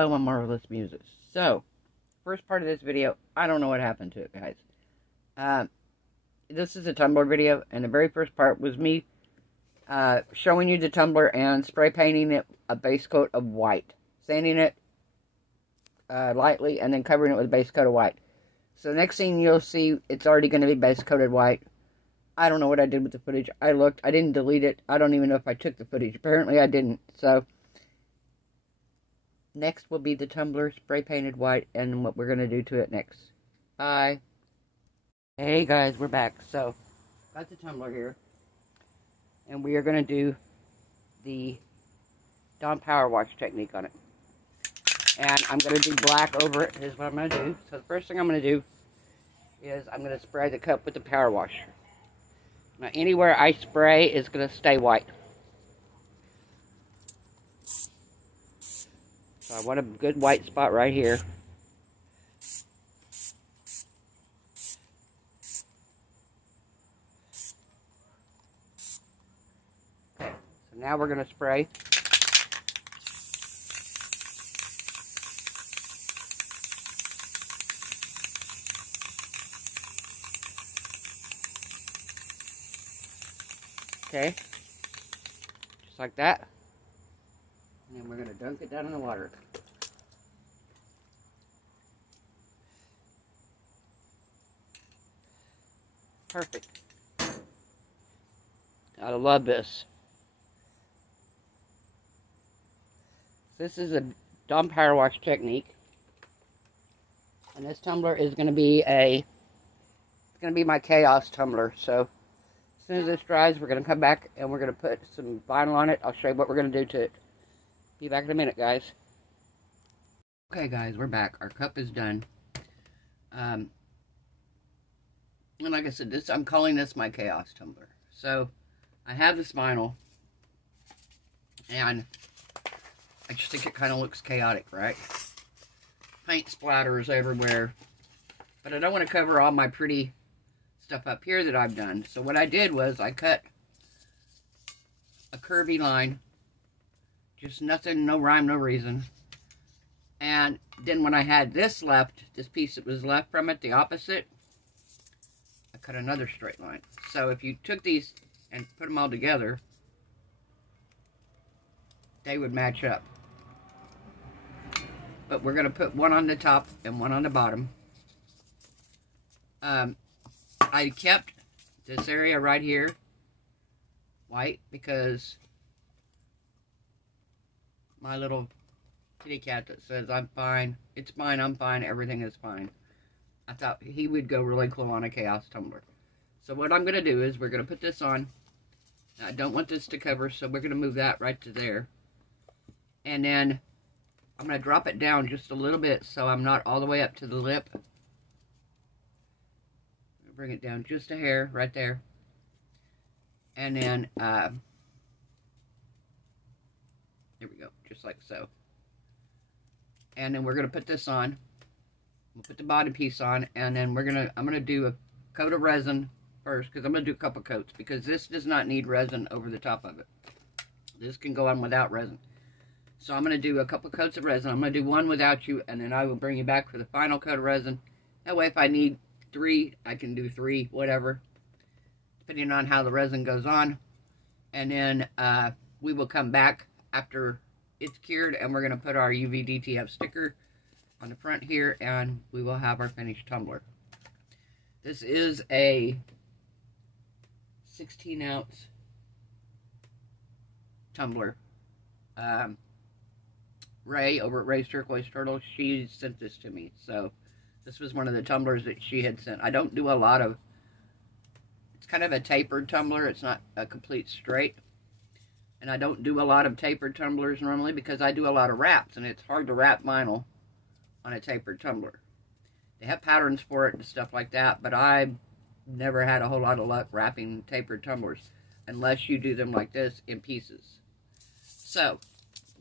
Hello, I'm Marvelous Muses. So, first part of this video, I don't know what happened to it, guys. This is a tumbler video, and the very first part was me showing you the tumbler and spray painting it a base coat of white. Sanding it lightly, and then covering it with a base coat of white. So the next thing you'll see, it's already going to be base coated white. I don't know what I did with the footage. I looked. I didn't delete it. I don't even know if I took the footage. Apparently I didn't. So, next will be the tumbler spray painted white and what we're going to do to it next. Bye. Hey guys, we're back. So, got the tumbler here. And we are going to do the Dawn Power Wash technique on it. And I'm going to do black over it is what I'm going to do. So the first thing I'm going to do is I'm going to spray the cup with the power wash. Now anywhere I spray is going to stay white. So I want a good white spot right here. Okay, so now we're going to spray. Okay, just like that. And then we're going to dunk it down in the water. Perfect. I love this. This is a Dawn Power Wash technique. And this tumbler is going to be my chaos tumbler. So as soon as this dries, we're going to come back and we're going to put some vinyl on it. I'll show you what we're going to do to it. Be back in a minute, guys. Okay, guys, we're back. Our cup is done. And like I said, I'm calling this my chaos tumbler. So I have this vinyl, and I just think it kind of looks chaotic, right? Paint splatters everywhere. But I don't want to cover all my pretty stuff up here that I've done. So what I did was I cut a curvy line, just nothing, no rhyme, no reason. And then when I had this left, this piece that was left from it, the opposite, I cut another straight line. So if you took these and put them all together, they would match up. But we're going to put one on the top and one on the bottom. I kept this area right here white because my little kitty cat that says I'm fine, it's fine, I'm fine, everything is fine. I thought he would go really cool on a chaos tumbler. So what I'm going to do is we're going to put this on. I don't want this to cover, so we're going to move that right to there. And then I'm going to drop it down just a little bit so I'm not all the way up to the lip. Bring it down just a hair right there. And then, there we go, just like so. And then we're going to put this on. We'll put the body piece on, and then I'm going to do a coat of resin first, because I'm going to do a couple coats, because this does not need resin over the top of it. This can go on without resin. So I'm going to do a couple coats of resin. I'm going to do one without you, and then I will bring you back for the final coat of resin. That way if I need 3, I can do 3, whatever, depending on how the resin goes on. And then we will come back after it's cured, and we're going to put our uvdtf sticker on the front here, and we will have our finished tumbler. This is a 16-ounce tumbler. Ray over at Ray's Turquoise Turtle, she sent this to me, so this was one of the tumblers that she had sent. I don't do a lot of, it's kind of a tapered tumbler. It's not a complete straight. And I don't do a lot of tapered tumblers normally because I do a lot of wraps, and it's hard to wrap vinyl on a tapered tumbler. They have patterns for it and stuff like that, but I've never had a whole lot of luck wrapping tapered tumblers unless you do them like this in pieces. So,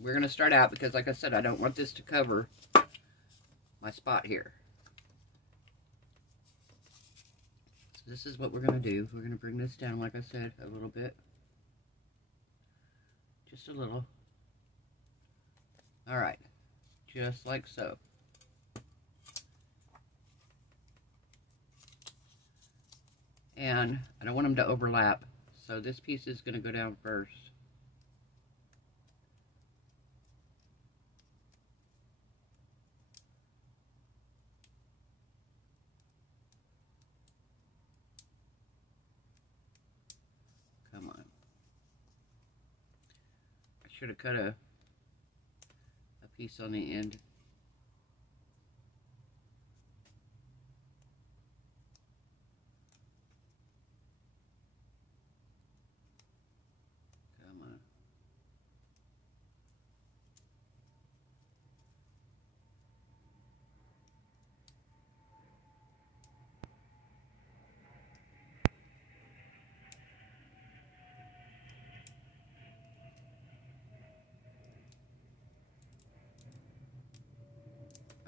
we're going to start out because, like I said, I don't want this to cover my spot here. This is what we're going to do. We're going to bring this down, like I said, a little bit. Just a little. Alright. just like so. And I don't want them to overlap, so this piece is going to go down first. Come on. I should have cut a piece on the end. Come on.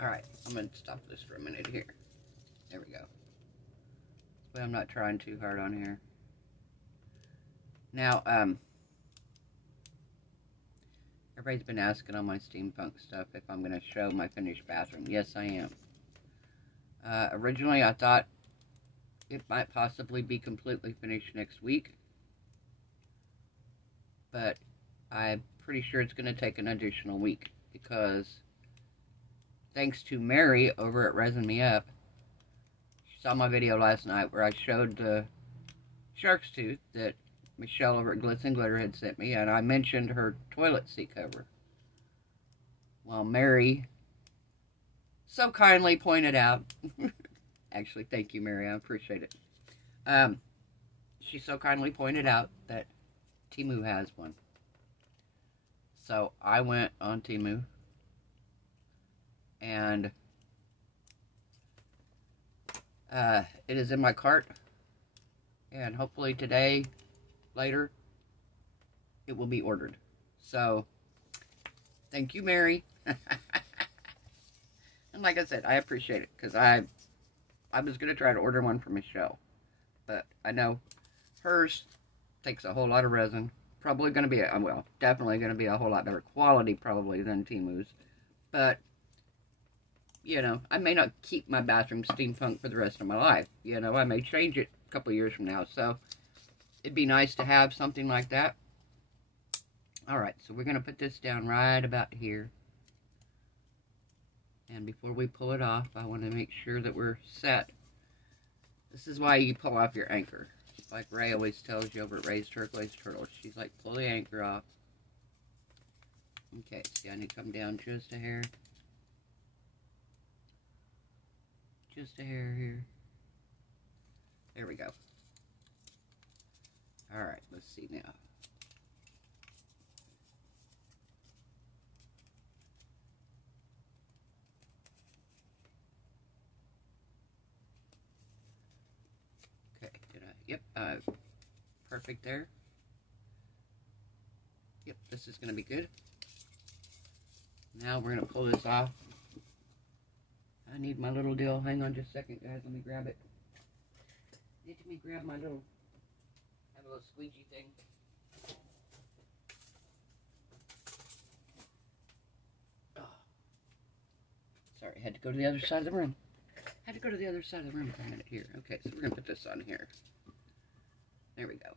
Alright, I'm going to stop this for a minute here. There we go. This way I'm not trying too hard on here. Now, everybody's been asking on my steampunk stuff if I'm going to show my finished bathroom. Yes, I am. Originally, I thought it might possibly be completely finished next week. But I'm pretty sure it's going to take an additional week because thanks to Mary over at Resin Me Up, she saw my video last night where I showed the shark's tooth that Michelle over at Glitz and Glitter had sent me, and I mentioned her toilet seat cover. Well, Mary so kindly pointed out, actually, thank you, Mary, I appreciate it. She so kindly pointed out that Temu has one. So I went on Temu, and it is in my cart, and hopefully today, later, it will be ordered. So, thank you, Mary. And like I said, I appreciate it, because I was going to try to order one for Michelle, but I know hers takes a whole lot of resin. Probably going to be, well, definitely going to be a whole lot better quality, probably, than Temu's. But, you know, I may not keep my bathroom steampunk for the rest of my life. You know, I may change it a couple years from now. So, it'd be nice to have something like that. Alright, so we're going to put this down right about here. And before we pull it off, I want to make sure that we're set. This is why you pull off your anchor. Like Ray always tells you over at Ray's Turquoise Turtle. She's like, pull the anchor off. Okay, see, I need to come down just a hair. Just a hair here. There we go. Alright, let's see now. Okay, did I? Yep, perfect there. Yep, this is going to be good. Now we're going to pull this off. I need my little deal. Hang on just a second, guys. Let me grab it. Let me grab my little... I have a little squeegee thing. Oh. Sorry, I had to go to the other side of the room. Had to go to the other side of the room for a minute here. Okay, so we're going to put this on here. There we go.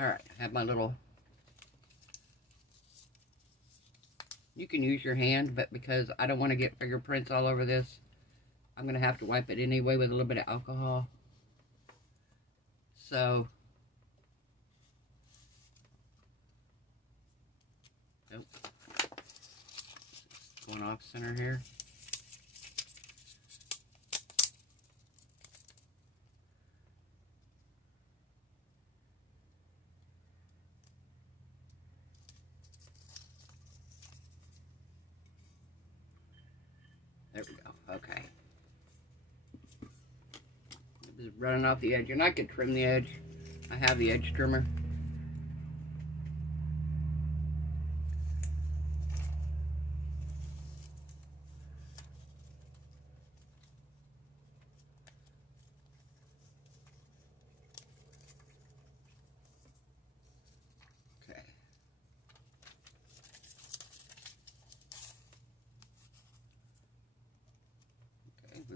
Alright, I have my little... You can use your hand, but because I don't want to get fingerprints all over this, I'm going to have to wipe it anyway with a little bit of alcohol. So... Nope. Going off center here. There we go. Okay. It was running off the edge, and I could trim the edge. I have the edge trimmer.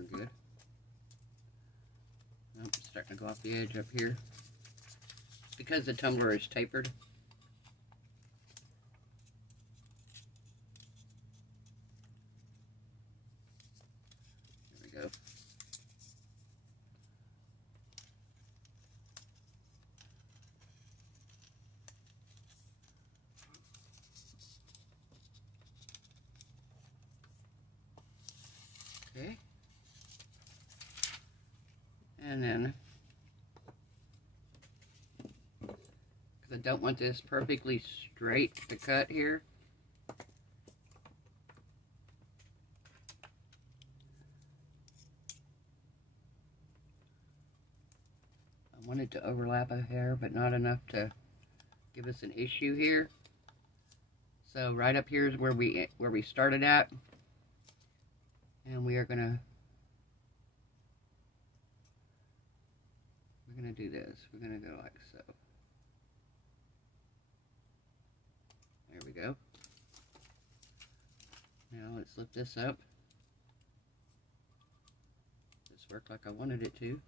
we're good. Oh, it's starting to go off the edge up here. Because the tumbler is tapered. There we go. Okay. And then, because I don't want this perfectly straight to cut here, I want it to overlap a hair, but not enough to give us an issue here. So right up here is where we started at, and we're gonna do this. We're gonna go like so. There we go. Now let's lift this up. This worked like I wanted it to.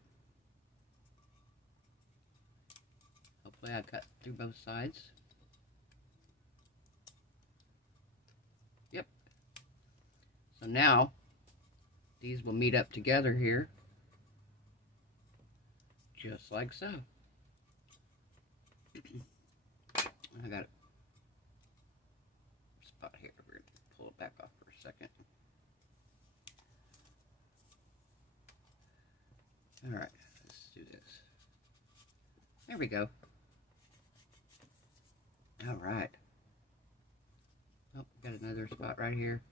Hopefully I cut through both sides. Yep. So now these will meet up together here. Just like so. I got a spot here. We're going to pull it back off for a second. Alright, let's do this. There we go. Alright. Oh, got another spot right here.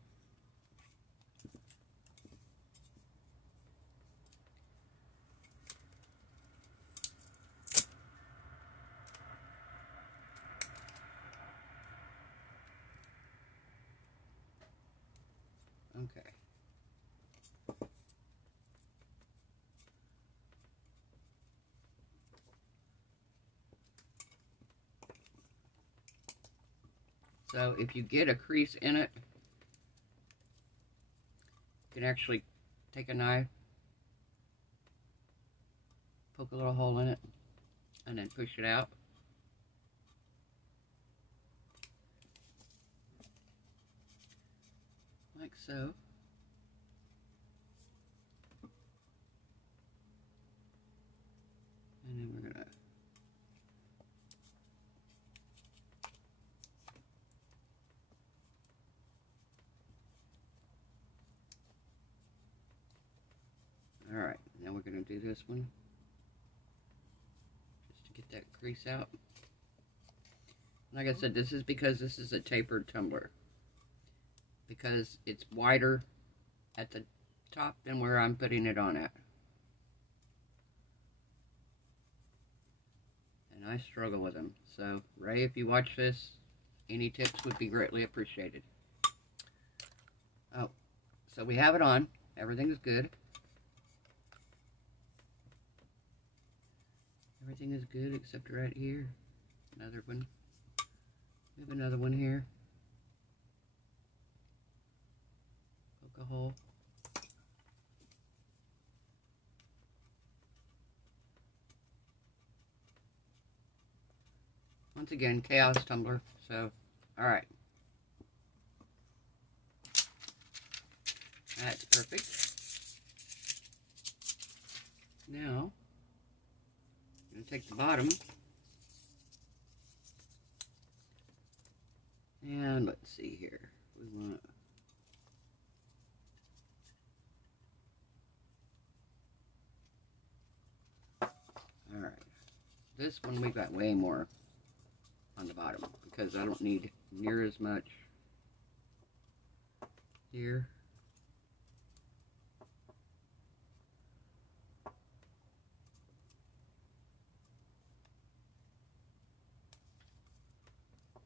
Okay. So if you get a crease in it, you can actually take a knife, poke a little hole in it, and then push it out. Like so. And then we're gonna alright, now we're gonna do this one just to get that crease out. Like I said, this is because this is a tapered tumbler, because it's wider at the top than where I'm putting it on at. And I struggle with them. So, Ray, if you watch this, any tips would be greatly appreciated. Oh, so we have it on. Everything is good. Everything is good except right here. Another one. We have another one here. Poke a hole. Once again, chaos tumbler. So, alright. That's perfect. Now, I'm going to take the bottom. And let's see here. We want alright. This one we've got way more on the bottom because I don't need near as much here.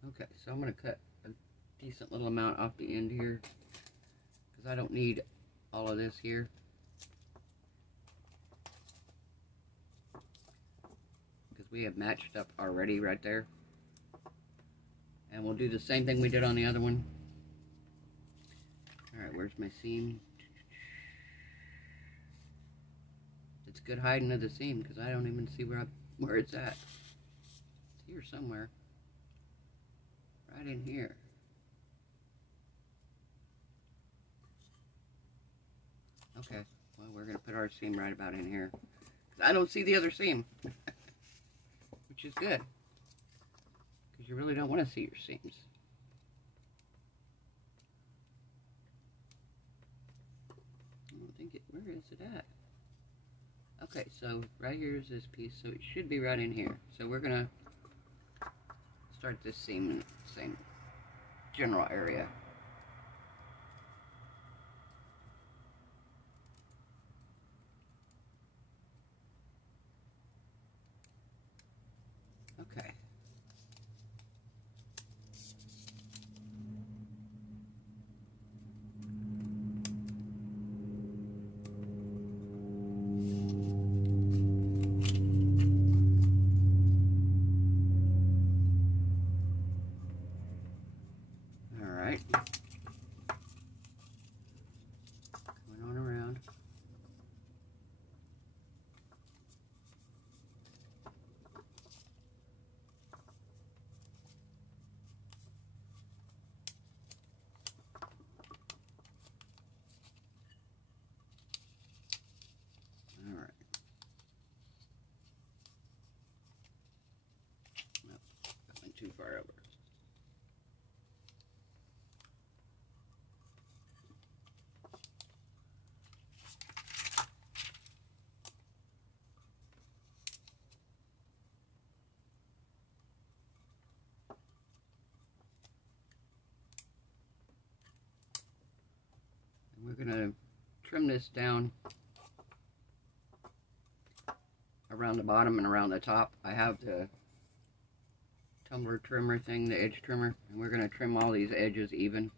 Okay, so I'm going to cut a decent little amount off the end here because I don't need all of this here. Because we have matched up already right there. And we'll do the same thing we did on the other one. Alright, where's my seam? it's good hiding of the seam because I don't even see where it's at. It's here somewhere. Right in here. Okay, well, we're going to put our seam right about in here. I don't see the other seam, which is good, because you really don't want to see your seams. I don't think where is it at? Okay, so right here is this piece, so it should be right in here. So we're going to start this seam in the same general area. Okay. All right. Coming on around. Too far over. And we're going to trim this down around the bottom and around the top. I have the tumbler trimmer thing, the edge trimmer, and we're going to trim all these edges even.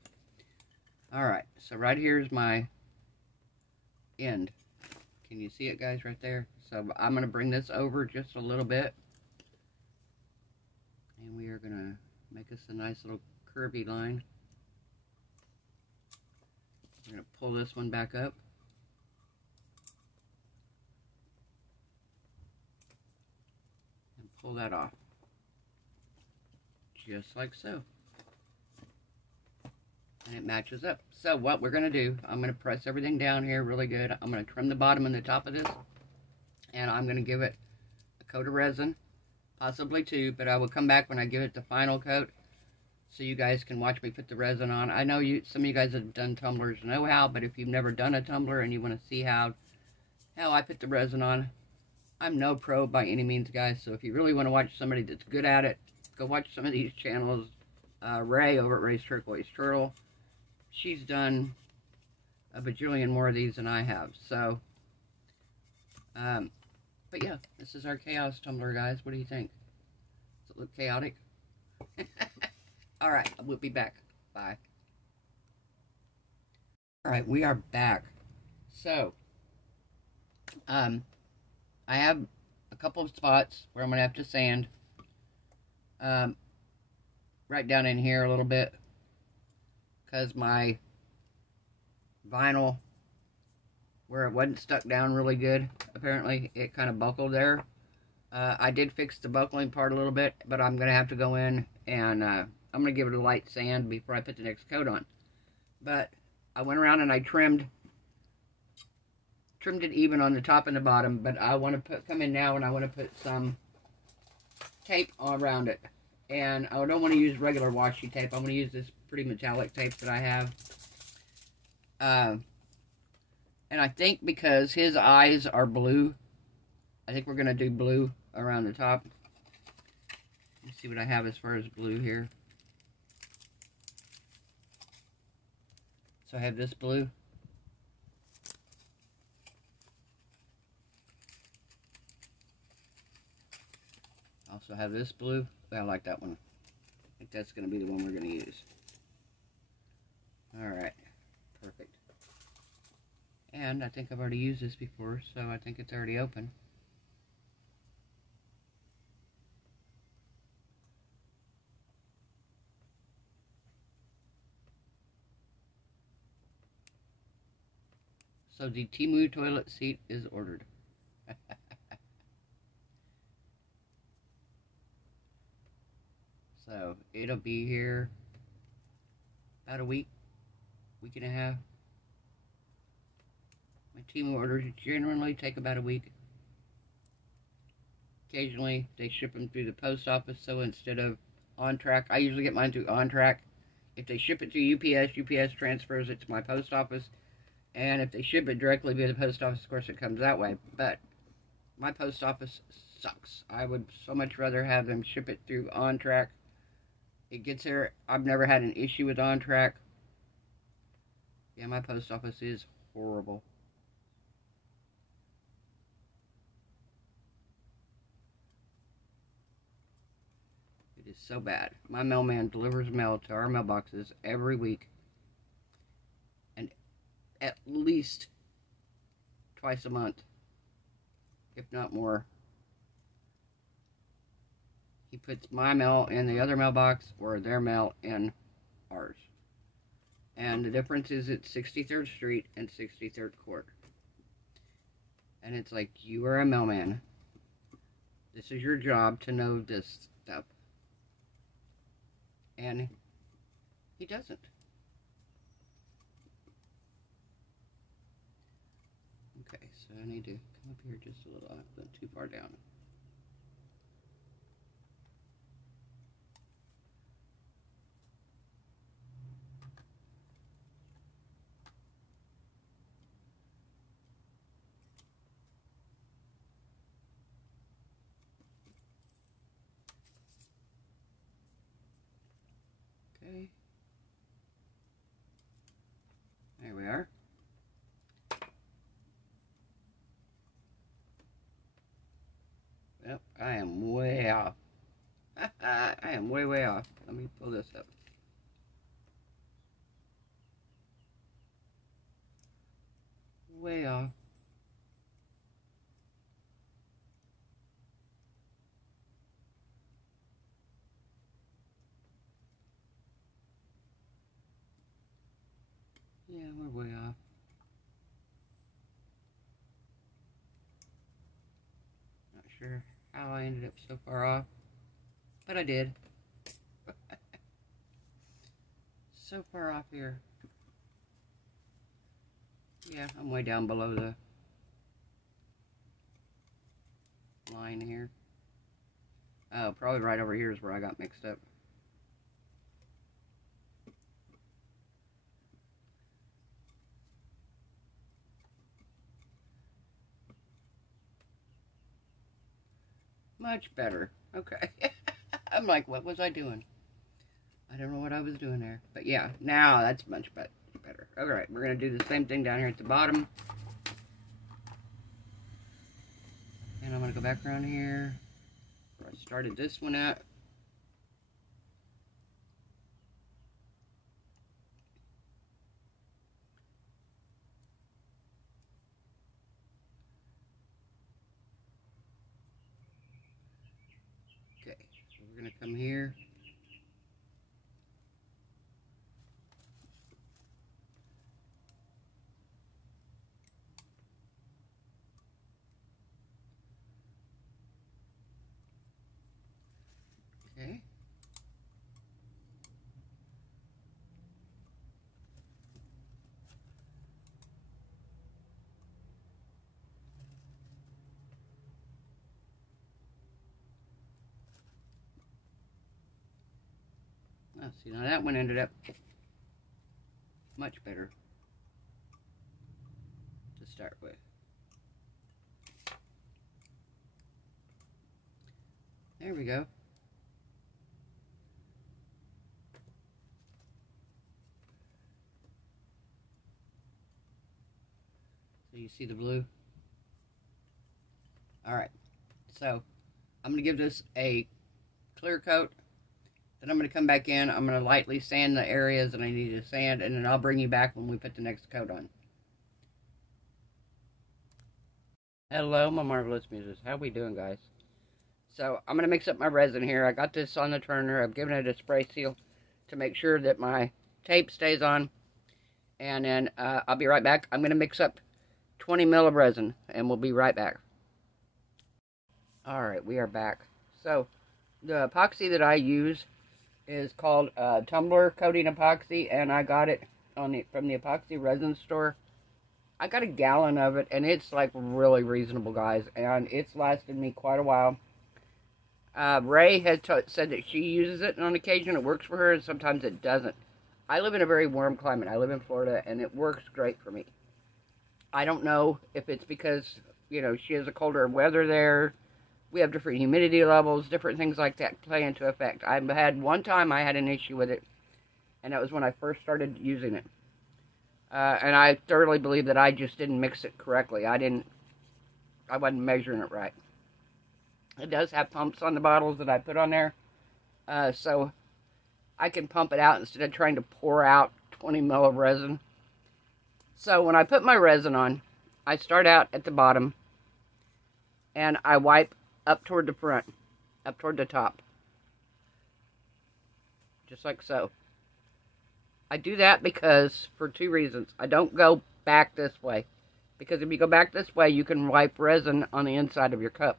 Alright, so right here is my end. Can you see it, guys, right there? So I'm going to bring this over just a little bit, and we are going to make us a nice little curvy line. We're going to pull this one back up. And pull that off. Just like so. And it matches up. So what we're going to do, I'm going to press everything down here really good. I'm going to trim the bottom and the top of this. And I'm going to give it a coat of resin. Possibly two, but I will come back when I give it the final coat. So you guys can watch me put the resin on. I know some of you guys have done tumblers know how, but if you've never done a tumbler and you want to see how I put the resin on, I'm no pro by any means, guys. So if you really want to watch somebody that's good at it, go watch some of these channels. Ray over at Ray's Turquoise Turtle. She's done a bajillion more of these than I have. So, but yeah, this is our chaos tumbler, guys. What do you think? Does it look chaotic? Alright, we'll be back. Bye. Alright, we are back. So, I have a couple of spots where I'm going to have to sand. Right down in here a little bit, because my vinyl, where it wasn't stuck down really good, apparently it kind of buckled there. I did fix the buckling part a little bit, but I'm going to have to go in and I'm going to give it a light sand before I put the next coat on. But I went around and I trimmed it even on the top and the bottom, but I want to come in now and I want to put some tape around it. And I don't want to use regular washi tape. I'm going to use this pretty metallic tape that I have. And I think because his eyes are blue, I think we're going to do blue around the top. Let's see what I have as far as blue here. So I have this blue. Also have this blue. I like that one. I think that's going to be the one we're going to use. Alright. Perfect. And I think I've already used this before, so I think it's already open. So the Temu toilet seat is ordered. So it'll be here about a week and a half. My team orders generally take about a week. Occasionally they ship them through the post office, so instead of on track, I usually get mine through on track. If they ship it to UPS, UPS transfers it to my post office. And if they ship it directly via the post office, of course it comes that way. But my post office sucks. I would so much rather have them ship it through on track. It gets there. I've never had an issue with on track. Yeah, my post office is horrible. It is so bad. My mailman delivers mail to our mailboxes every week. And at least twice a month, if not more. He puts my mail in the other mailbox or their mail in ours. And the difference is it's 63rd Street and 63rd Court. And it's like, you are a mailman. This is your job to know this stuff. And he doesn't. Okay, so I need to come up here just a little. I went too far down. Okay. There we are. Yep, I am way off. I am way off. Let me pull this up. Way off. Yeah, we're way off. Not sure how I ended up so far off, but I did. So far off here. Yeah, I'm way down below the line here. Oh, probably right over here is where I got mixed up. Much better. Okay. I'm like, what was I doing? I don't know what I was doing there. But yeah, now that's much better. Alright, we're going to do the same thing down here at the bottom. And I'm going to go back around here where I started this one at. Okay, so we're going to come here. Okay. Oh, see, now that one ended up much better to start with. There we go. So you see the blue? Alright, so I'm going to give this a clear coat. Then I'm going to come back in. I'm going to lightly sand the areas that I need to sand, and then I'll bring you back when we put the next coat on. Hello, my marvelous muses. How we doing, guys? So I'm going to mix up my resin here. I got this on the turner. I've given it a spray seal to make sure that my tape stays on. And then I'll be right back. I'm going to mix up 20 ml of resin, and we'll be right back. Alright, we are back. So, the epoxy that I use is called tumbler coating epoxy, and I got it from the epoxy resin store. I got a gallon of it, and it's like really reasonable, guys, and it's lasted me quite a while. Ray had said that she uses it on occasion. It works for her, and sometimes it doesn't. I live in a very warm climate. I live in Florida, and it works great for me. I don't know if it's because, you know, she has a colder weather there. We have different humidity levels, different things like that play into effect. One time I had an issue with it, and that was when I first started using it. And I thoroughly believe that I just didn't mix it correctly. I wasn't measuring it right. It does have pumps on the bottles that I put on there, so I can pump it out instead of trying to pour out 20 ml of resin. So when I put my resin on, I start out at the bottom, and I wipe up toward the front, up toward the top, just like so. I do that because, for two reasons. I don't go back this way, because if you go back this way, you can wipe resin on the inside of your cup.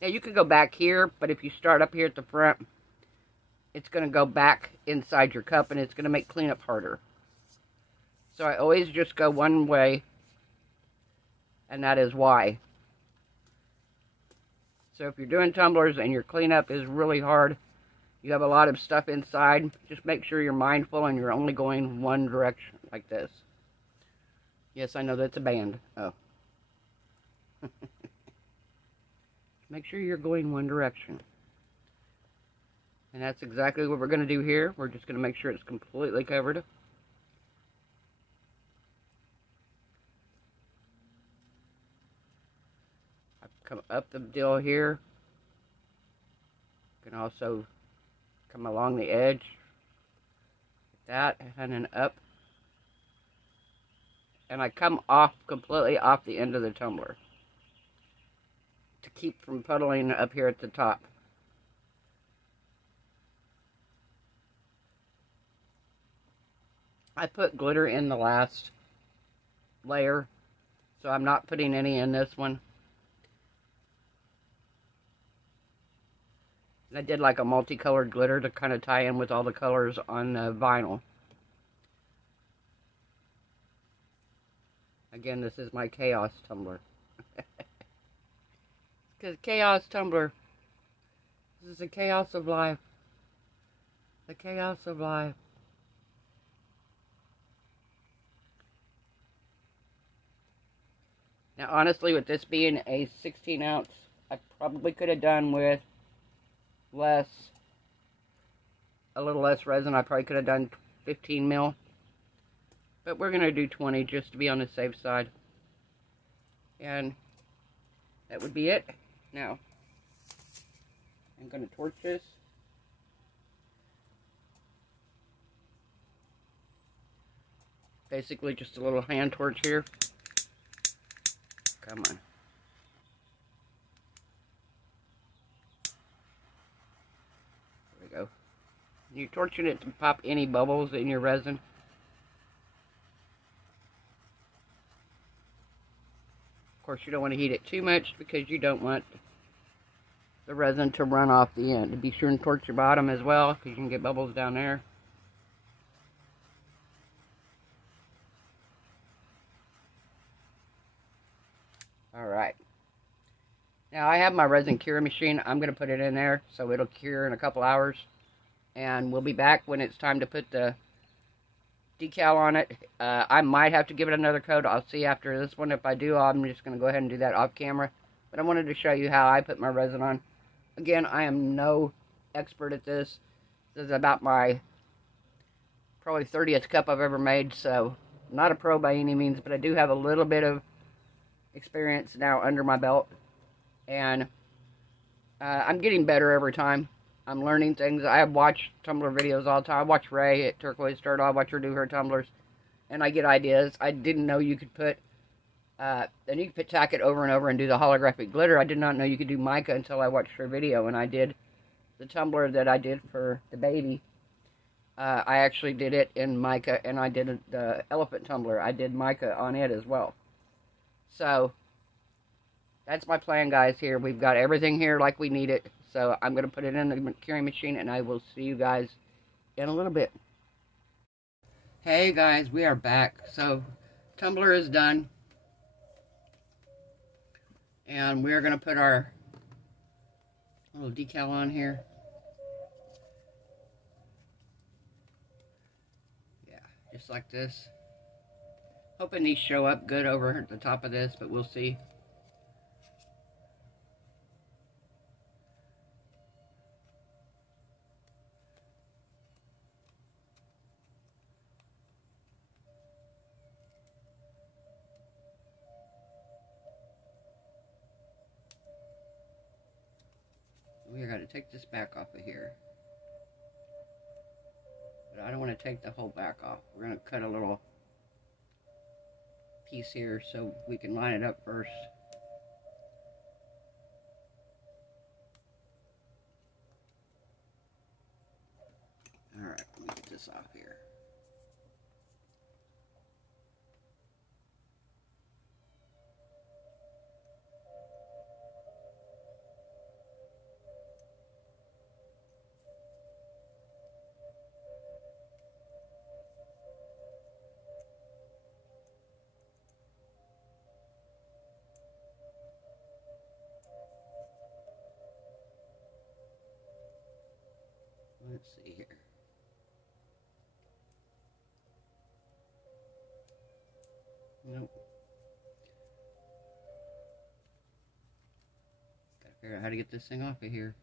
Now, you can go back here, but if you start up here at the front, it's going to go back inside your cup, and it's going to make cleanup harder. So I always just go one way, and that is why. So if you're doing tumblers and your cleanup is really hard, you have a lot of stuff inside, just make sure you're mindful and you're only going one direction, like this. Yes, I know that's a band. Oh. Make sure you're going one direction. And that's exactly what we're going to do here. We're just going to make sure it's completely covered. I've come up the deal here. You can also come along the edge, like that, and then up. And I come off, completely off the end of the tumbler, to keep from puddling up here at the top. I put glitter in the last layer, so I'm not putting any in this one. And I did like a multicolored glitter to kind of tie in with all the colors on the vinyl. Again, this is my chaos tumbler. Because chaos tumbler, this is the chaos of life. The chaos of life. Now, honestly, with this being a 16 ounce, I probably could have done with a little less resin. I probably could have done 15 mil, but we're going to do 20 just to be on the safe side. And that would be it. Now, I'm going to torch this. Basically just a little hand torch here. Come on. Go. You're torching it to pop any bubbles in your resin. Of course, you don't want to heat it too much because you don't want the resin to run off the end. Be sure and torch your bottom as well, because you can get bubbles down there. Alright. Now, I have my resin cure machine. I'm going to put it in there so it'll cure in a couple hours. And we'll be back when it's time to put the decal on it. I might have to give it another coat. I'll see after this one. If I do, I'm just going to go ahead and do that off camera. But I wanted to show you how I put my resin on. Again, I am no expert at this. This is about my probably 30th cup I've ever made. So, not a pro by any means, but I do have a little bit of experience now under my belt. And I'm getting better every time. I'm learning things. I watch tumbler videos all the time. I watch Ray at Turquoise Turtle. I watch her do her tumblers. And I get ideas. I didn't know you could put, and you could tack it over and over and do the holographic glitter. I did not know you could do mica until I watched her video. And I did the tumbler that I did for the baby. I actually did it in mica, and I did the elephant tumbler. I did mica on it as well. So, that's my plan, guys. Here, we've got everything here like we need it. So I'm going to put it in the curing machine, and I will see you guys in a little bit. Hey, guys, we are back. So, tumbler is done. And we're going to put our little decal on here. Yeah, just like this. Hoping these show up good over at the top of this, but we'll see. We're going to take this back off of here. But I don't want to take the whole back off. We're going to cut a little piece here so we can line it up first. Alright, let me get this off here. Let's see here. Nope. Gotta figure out how to get this thing off of here.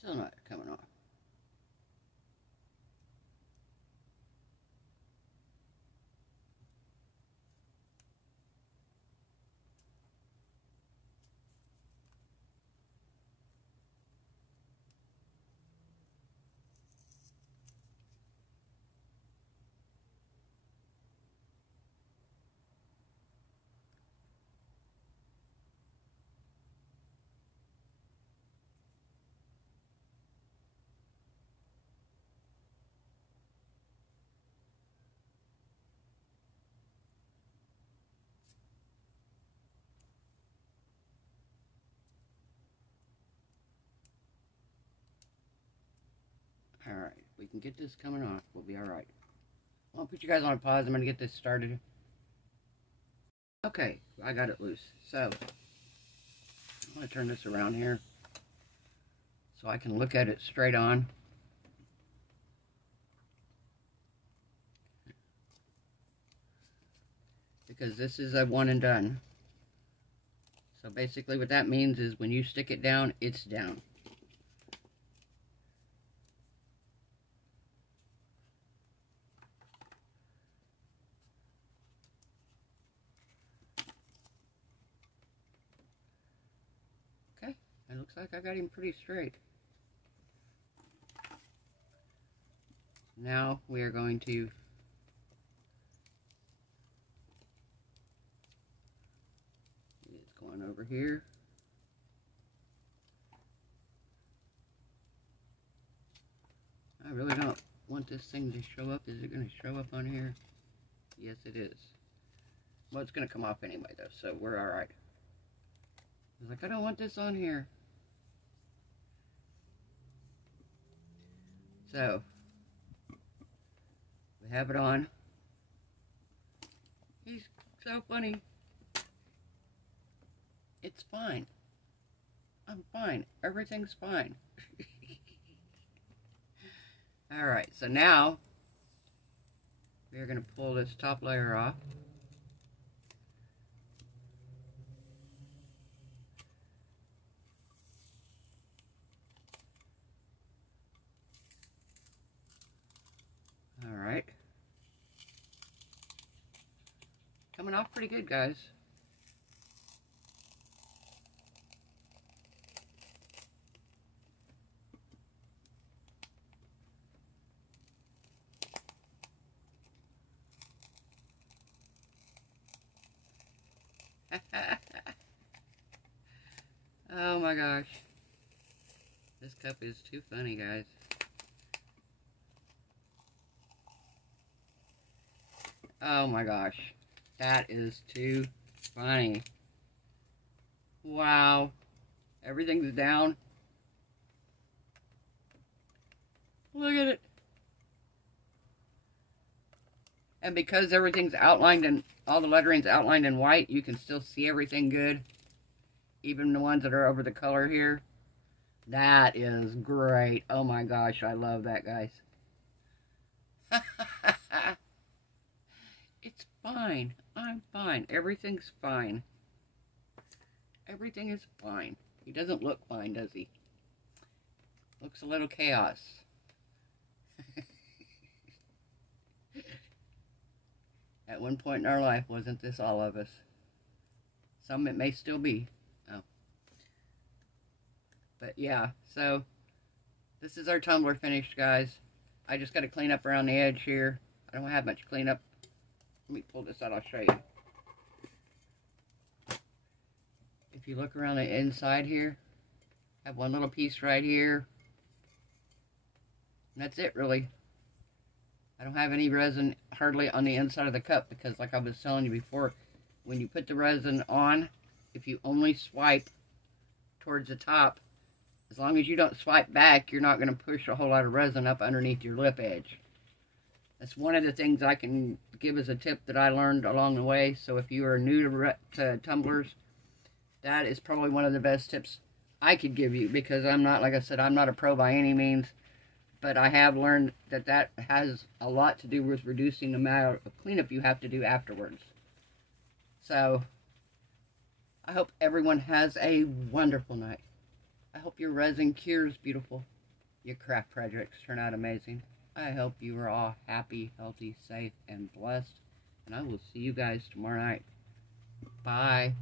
Still not coming off. Alright, we can get this coming off. We'll be alright. I'll put you guys on a pause. I'm going to get this started. Okay, I got it loose. So, I'm going to turn this around here so I can look at it straight on. Because this is a one and done. So basically what that means is when you stick it down, it's down. Okay, it looks like I got him pretty straight. Now we are going to going over here. I really don't want this thing to show up. Is it going to show up on here? Yes, it is. Well, it's going to come off anyway, though, so we're alright. I was like, I don't want this on here. So, we have it on. He's so funny. It's fine. I'm fine. Everything's fine. Alright, so now We're going to pull this top layer off. Alright. Coming off pretty good, guys. Oh my gosh. This cup is too funny, guys. Oh my gosh. That is too funny. Wow. Everything's down. Look at it. And because everything's outlined and all the lettering's outlined in white, you can still see everything good. Even the ones that are over the color here. That is great. Oh my gosh, I love that, guys. It's fine. I'm fine. Everything's fine. Everything is fine. He doesn't look fine, does he? Looks a little chaos. At one point in our life, wasn't this all of us? Some it may still be. Oh. But yeah, so this is our tumbler finished, guys. I just got to clean up around the edge here. I don't have much cleanup. Let me pull this out, I'll show you. If you look around the inside here, I have one little piece right here. And that's it, really. I don't have any resin hardly on the inside of the cup because, like I was telling you before, when you put the resin on, if you only swipe towards the top, as long as you don't swipe back, you're not going to push a whole lot of resin up underneath your lip edge. That's one of the things I can give as a tip that I learned along the way. So if you are new to tumblers, that is probably one of the best tips I could give you, because I'm not, like I said, I'm not a pro by any means. But I have learned that that has a lot to do with reducing the amount of cleanup you have to do afterwards. So, I hope everyone has a wonderful night. I hope your resin cures beautiful. Your craft projects turn out amazing. I hope you are all happy, healthy, safe, and blessed. And I will see you guys tomorrow night. Bye.